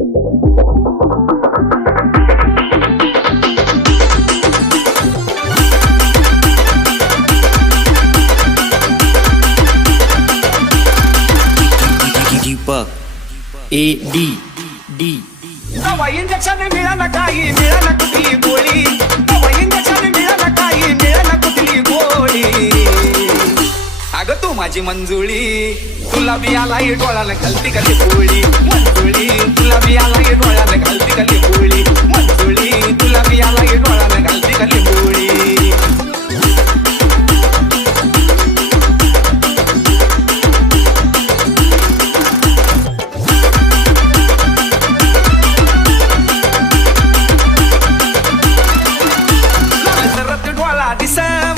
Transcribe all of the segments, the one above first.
AD दवा injection मिळाला काही मिळाला कुठली गोळी दवा इंजेक्शन मिळाला काही मिळाला कुठली गोळी अगं तू माझी मंजुळी तुला बी आला ये डोळ्याला घालती का पोळी मंजुळी तुला बी आला ये डोळ्याला घालती का पोळी मंजुळी तुला बी आला ये डोळ्याला घालती का पोळी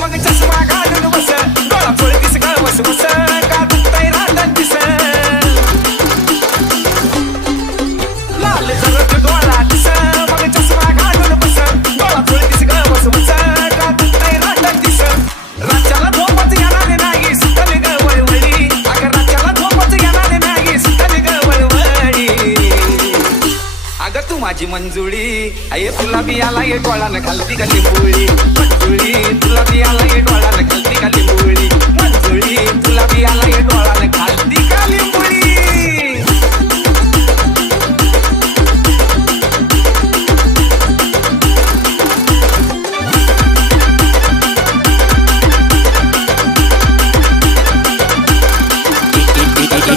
मग चष्मा घालून बस डोळा चोळतीस ग बस बस का दुखतंय राहतं दिस लाल जरत डोळा दिस मग चष्मा घालून बस डोळा चोळतीस ग बस बस का दुखतंय राहतं दिस राच्याला झोपच येणार नाही सुटली ग वळवळी अगं राच्याला झोपच येणार नाही सुटली ग वळवळी अगं तू माझी मंजुळी अये तुला बी आला ये डोळ्यानं घालती का पोळी मंजुळी तुला बी आला ये डोळ्यानं घालती का पोळी मंजुळी तुला बी आला ये डोळ्यानं घालती का पोळी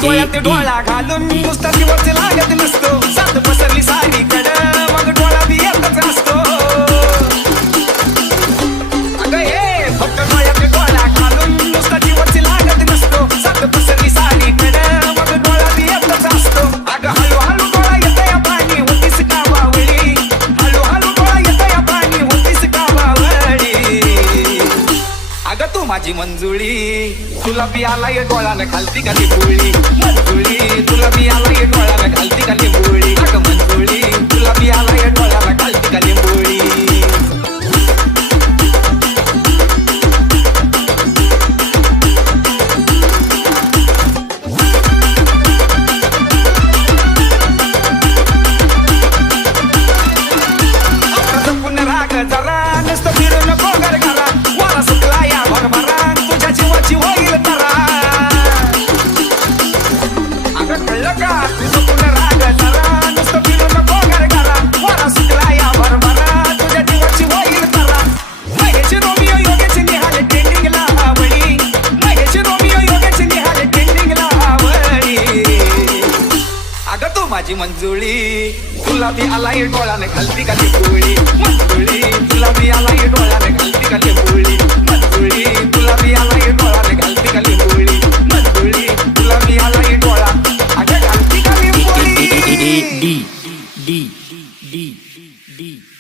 डोळ्यात डोळा घालून नुसता दिवस लागत नसतो सात पसरली सारी कड मग डोळा बी येतच असतो अगं हे फक्त डोळ्यात डोळा घालून नुसता दिवस लागत नसतो सात पसरली सारी कड मग डोळा बी येतच असतो अगं हळूहळू डोळा येतया पाणी होतीस का बावळी हळूहळू डोळा येतया पाणी होतीस का बावळी अगं तू माझी मंजुळी तुला बी आला ये डोळ्यानं घालती का पोळी मंजुळी तुला बी आला ये डोळ्यानं घालती का पोळी अगं मंजुळी तुला बी आला ये डोळ्यानं घालती का पोळी राग जरा नुसतं फिरू नको घर घरा वारा सुटला या भरभरा तुझ्या जीवाची होईल तरा अगं कळलं का तुझं पुन्हा राग जरा नुसतं फिरू नको घर घरा वारा सुटला या भरभरा तुझ्या जीवाची होईल तरा महेश रोमियो योगेश निहाल ट्रेंडिंगला आवळी महेश रोमियो योगेश निहाल ट्रेंडिंगला आवळी अगं तू माझी मंजुळी तुला बी आला ये डोळ्यानं घालती का पोळी मंजुळी तुला बी आला ये डोळ्यानं घालती का पोळी मंजुळी तुला बी आला ये डोळ्यानं घालती का पोळी मंजुळी तुला बी आला ये डोळा अगं घालती का पोळी D